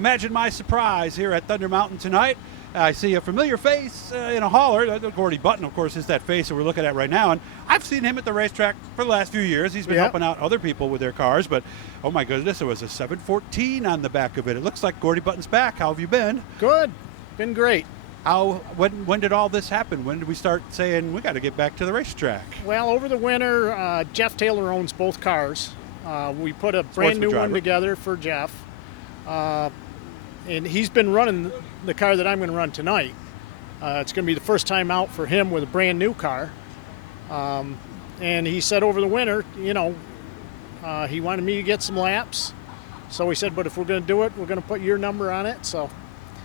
Imagine my surprise here at Thunder Mountain tonight. I see a familiar face in a hauler. Gordy Button, of course, is that face that we're looking at right now. And I've seen him at the racetrack for the last few years. He's been helping out other people with their cars. But, oh, my goodness, there was a 714 on the back of it. It looks like Gordy Button's back. How have you been? Good. Been great. When did all this happen? When did we start saying we got to get back to the racetrack? Well, over the winter, Jeff Taylor owns both cars. We put a brand new one together for Jeff. And he's been running the car that I'm going to run tonight. It's going to be the first time out for him with a brand new car. And he said over the winter, he wanted me to get some laps. So he said, but if we're going to do it, we're going to put your number on it. So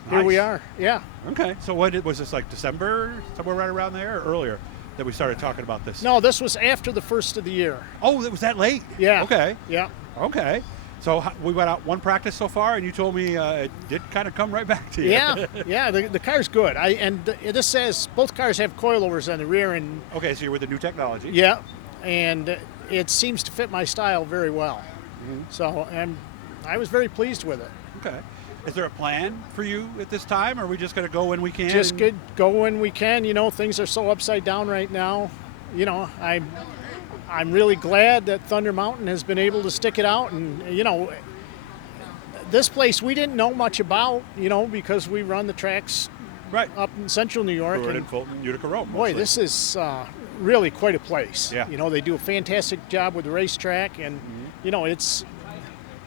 here we are. Yeah. Okay. So was this like December, somewhere right around there, or earlier that we started talking about this? No, this was after the first of the year. Oh, it was that late? Yeah. Okay. Yeah. Okay. So we went out one practice so far, and you told me it did kind of come right back to you. Yeah, yeah. The car's good. This says both cars have coilovers on the rear, and okay, so you're with the new technology. Yeah, and it seems to fit my style very well. Mm-hmm. So, and I was very pleased with it. Okay. Is there a plan for you at this time, or are we just going to go when we can? Just go when we can. Things are so upside down right now. I'm really glad that Thunder Mountain has been able to stick it out. And, this place we didn't know much about, because we run the tracks right up in central New York. Brewer and Fulton, Utica Rome. Boy, this is really quite a place. Yeah. They do a fantastic job with the racetrack. And,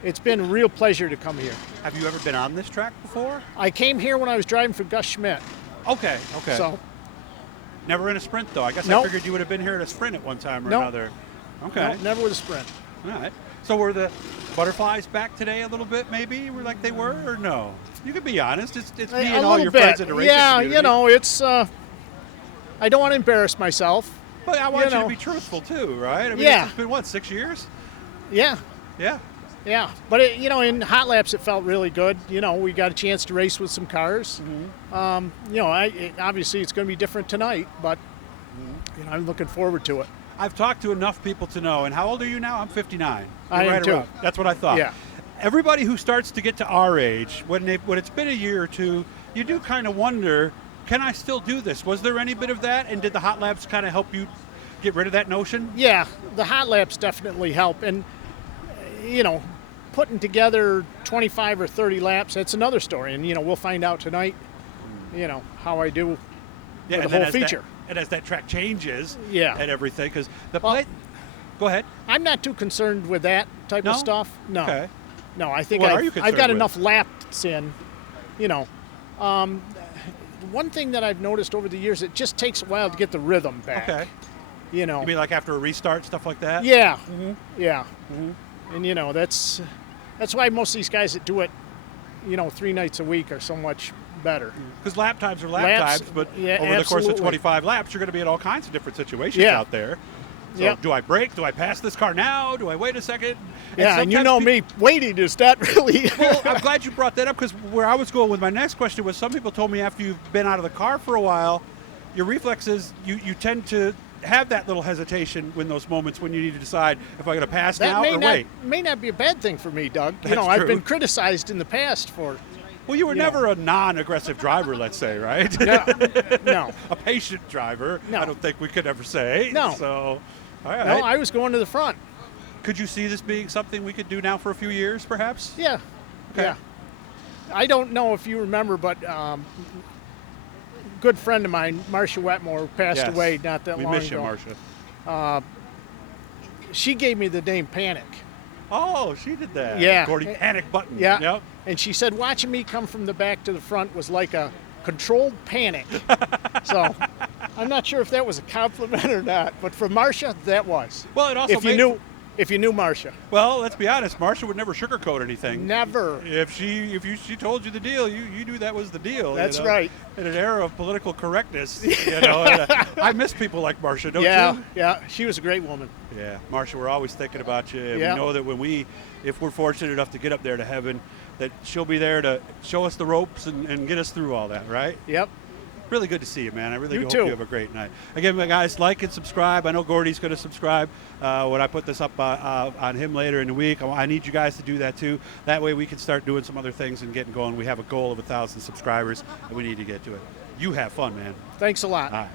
it's been a real pleasure to come here. Have you ever been on this track before? I came here when I was driving for Gus Schmidt. Okay. So. Never in a sprint, though. I guess Nope. I figured you would have been here at a sprint at one time or Nope. another. Okay. No, never with a sprint. All right. So were the butterflies back today a little bit, maybe? Like they were, or no? You can be honest. It's me and all your friends in the racing community. Yeah, it's. I don't want to embarrass myself. But I want you to be truthful, too, right? I mean, it's been, 6 years? Yeah. Yeah. Yeah, but in hot laps it felt really good. We got a chance to race with some cars. Mm-hmm. Obviously it's going to be different tonight, but I'm looking forward to it. I've talked to enough people to know. And how old are you now? I'm 59. I am too. That's what I thought. Yeah. Everybody who starts to get to our age, when it's been a year or two, you do kind of wonder, can I still do this? Was there any bit of that? And did the hot laps kind of help you get rid of that notion? Yeah, the hot laps definitely help. And putting together 25 or 30 laps, that's another story. And, we'll find out tonight, how I do with the whole feature. And as that track changes and everything, because go ahead. I'm not too concerned with that type of stuff. No. Okay. No, I think I've got enough laps in, one thing that I've noticed over the years, it just takes a while to get the rhythm back. Okay. You mean like after a restart, stuff like that? Yeah. Mm-hmm. Yeah. Mm-hmm. And, that's why most of these guys that do it, 3 nights a week are so much better. Because lap times are lap times, but over the course of 25 laps, you're going to be in all kinds of different situations out there. So do I brake? Do I pass this car now? Do I wait a second? Yeah, and me, waiting is not really... Well, I'm glad you brought that up, because where I was going with my next question was some people told me after you've been out of the car for a while, your reflexes, you tend to have that little hesitation when those moments when you need to decide if I'm going to pass now or wait. May not be a bad thing for me, Doug. That's I've true. been criticized in the past for... Well, you were never a non-aggressive driver, let's say, right? No. A patient driver, no. I don't think we could ever say. No. So, all right. No, I was going to the front. Could you see this being something we could do now for a few years, perhaps? Yeah. Okay. Yeah. I don't know if you remember, but good friend of mine, Marsha Wetmore, passed away not that long ago. We miss you, Marsha. She gave me the name Panic. Oh, she did that. Yeah. Gordy Panic Button. Yeah. Yep. And she said watching me come from the back to the front was like a controlled panic. So I'm not sure if that was a compliment or not, but for Marsha, that was. Well, it also if you knew Marsha. Well, let's be honest. Marsha would never sugarcoat anything. Never. If she told you the deal, you knew that was the deal. That's right. In an era of political correctness, I miss people like Marsha, don't you? Yeah, she was a great woman. Yeah, Marsha, we're always thinking about you. Yeah. We know that if we're fortunate enough to get up there to heaven, that she'll be there to show us the ropes and get us through all that, right? Yep. Really good to see you, man. I really You do hope too. you have a great night. Again, guys, like and subscribe. I know Gordy's going to subscribe when I put this up on him later in the week. I need you guys to do that too. That way we can start doing some other things and getting going. We have a goal of 1,000 subscribers, and we need to get to it. You have fun, man. Thanks a lot. All right.